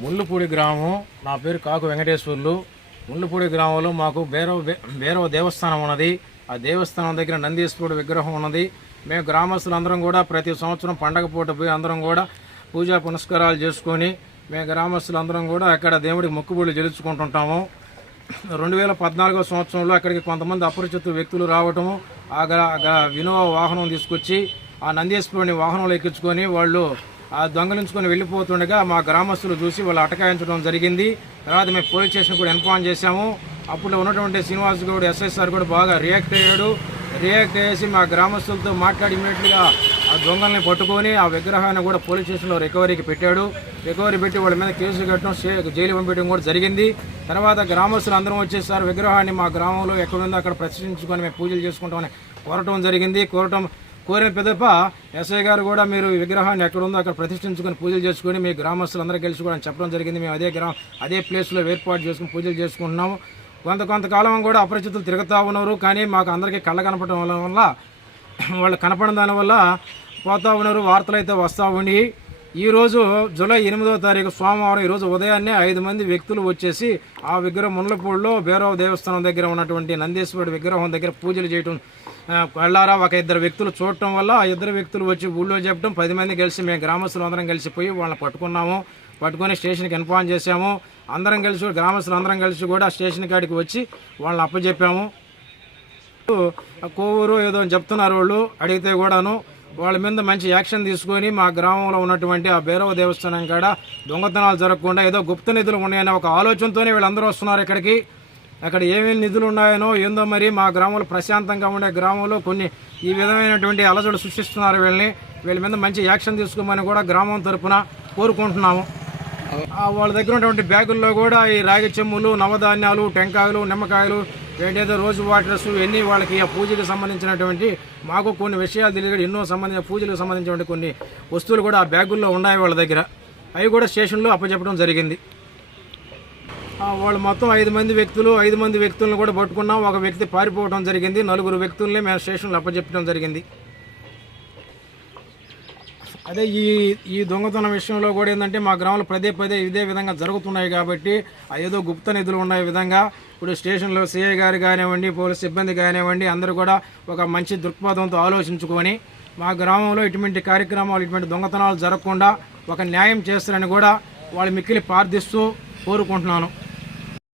ముళ్ళుపూడి గ్రామం. నా పేరు కాకు వెంకటేశ్వర్లు. ముళ్ళుపూడి గ్రామంలో మాకు భైరవ దేవస్థానం ఉన్నది. ఆ దేవస్థానం దగ్గర నందీశ్వరుడు విగ్రహం ఉన్నది. మేము గ్రామస్తులందరం కూడా ప్రతి సంవత్సరం పండగ పూట పోయి అందరం కూడా పూజా పునస్కారాలు చేసుకొని మేము గ్రామస్తులందరం కూడా అక్కడ దేవుడికి మొక్కుబడులు చెల్లించుకుంటుంటాము. 2014 సంవత్సరంలో అక్కడికి కొంతమంది అపరిచిత వ్యక్తులు రావటము, వినోవ వాహనం తీసుకొచ్చి ఆ నందీశ్వరుని వాహనంలో ఎక్కించుకొని వాళ్ళు ఆ దొంగలించుకొని వెళ్ళిపోతుండగా మా గ్రామస్తులు చూసి వాళ్ళు అటకాయించడం జరిగింది. తర్వాత మేము పోలీస్ స్టేషన్ కూడా ఇన్ఫార్మ్ చేశాము. అప్పుడు ఉన్నటువంటి శ్రీనివాస్ గౌడ్ ఎస్ఐ సార్ కూడా బాగా రియాక్ట్ అయ్యాడు. రియాక్ట్ చేసి మా గ్రామస్తులతో మాట్లాడి ఇమీడియట్గా ఆ దొంగల్ని పట్టుకొని ఆ విగ్రహాన్ని కూడా పోలీస్ స్టేషన్లో రికవరీకి పెట్టాడు. రికవరీ పెట్టి వాళ్ళ మీద కేసు కట్టడం, జైలు పంపించడం కూడా జరిగింది. తర్వాత గ్రామస్తులు అందరం వచ్చేసారి విగ్రహాన్ని మా గ్రామంలో ఎక్కడుందో అక్కడ ప్రతిష్ఠించుకొని మేము పూజలు చేసుకుంటామని కోరటం జరిగింది. కోరిన పెద్దప ఎస్ఐ గారు కూడా మీరు ఈ విగ్రహాన్ని ఎక్కడుందో అక్కడ ప్రతిష్ఠించుకొని పూజలు చేసుకుని మీ గ్రామస్తులందరూ కలిసి కూడా చెప్పడం జరిగింది. మేము అదే ప్లేస్లో ఏర్పాటు చేసుకుని పూజలు చేసుకుంటున్నాము. కొంతకాలం కూడా అపరిచితులు తిరుగుతూ ఉన్నారు. కానీ మాకు అందరికీ కళ్ళ కనపడడం వల్ల వాళ్ళు కనపడిన దానివల్ల పోతూ ఉన్నారు. వార్తలు అయితే వస్తూ ఉండి ఈరోజు జూలై 8వ తారీఖు సోమవారం ఈరోజు ఉదయాన్నే 5 మంది వ్యక్తులు వచ్చేసి ఆ విగ్రహం ముళ్ళపూడిలో భైరవ దేవస్థానం దగ్గర ఉన్నటువంటి నందీశ్వరుడి విగ్రహం దగ్గర పూజలు చేయటం వెళ్ళారా. ఒక 2 వ్యక్తులు చూడటం వల్ల ఆ 2 వ్యక్తులు వచ్చి ఊళ్ళో చెప్పడం 10 మంది కలిసి మేము గ్రామస్తులు అందరం కలిసిపోయి వాళ్ళని పట్టుకొని స్టేషన్కి ఇన్ఫార్మ్ చేశాము. అందరం కలిసి గ్రామస్తులు అందరం కలిసి కూడా స్టేషన్ కాడికి వచ్చి వాళ్ళని అప్పచెప్పాము. కోవూరు ఏదో చెప్తున్నారు వాళ్ళు అడిగితే కూడాను వాళ్ళ మీద మంచి యాక్షన్ తీసుకొని మా గ్రామంలో ఉన్నటువంటి ఆ భైరవ దేవస్థానం కాడ దొంగతనాలు జరగకుండా ఏదో గుప్త నిధులు ఉన్నాయనే ఒక ఆలోచనతోనే వీళ్ళందరూ వస్తున్నారు ఇక్కడికి. అక్కడ ఏమేమి నిధులు ఉన్నాయనో ఏందో మరి మా గ్రామంలో ప్రశాంతంగా ఉండే గ్రామంలో కొన్ని ఈ విధమైనటువంటి అలజడులు సృష్టిస్తున్నారు. వీళ్ళ మీద మంచి యాక్షన్ తీసుకోమని కూడా గ్రామం తరఫున కోరుకుంటున్నాము. వాళ్ళ దగ్గర ఉన్నటువంటి బ్యాగుల్లో కూడా ఈ రాగి చెమ్ములు, నవధాన్యాలు, టెంకాయలు, నిమ్మకాయలు, ఏదో రోజు వాటర్స్ ఇవన్నీ వాళ్ళకి ఆ పూజకు సంబంధించినటువంటి మాకు కొన్ని విషయాలు తెలియదు. ఎన్నో పూజలకు సంబంధించినటువంటి కొన్ని వస్తువులు కూడా ఆ బ్యాగుల్లో ఉన్నాయి వాళ్ళ దగ్గర. అవి కూడా స్టేషన్లో అప్పచెప్పడం జరిగింది. వాళ్ళు మొత్తం 5 మంది వ్యక్తులను కూడా పట్టుకున్నాం. ఒక వ్యక్తి పారిపోవడం జరిగింది. 4 వ్యక్తుల్ని మేము స్టేషన్లో అప్పచెప్పడం జరిగింది. అదే ఈ దొంగతనం విషయంలో కూడా ఏంటంటే మా గ్రామంలో పదే ఇదే విధంగా జరుగుతున్నాయి కాబట్టి ఏదో గుప్త నిధులు ఉన్న విధంగా ఇప్పుడు స్టేషన్లో సిఐ గారు కానివ్వండి, పోలీస్ సిబ్బంది కానివ్వండి అందరూ కూడా ఒక మంచి దృక్పథంతో ఆలోచించుకొని మా గ్రామంలో ఇటువంటి కార్యక్రమాలు, ఇటువంటి దొంగతనాలు జరగకుండా ఒక న్యాయం చేస్తారని కూడా వాళ్ళు మిక్కిలి ప్రార్థిస్తూ కోరుకుంటున్నాను.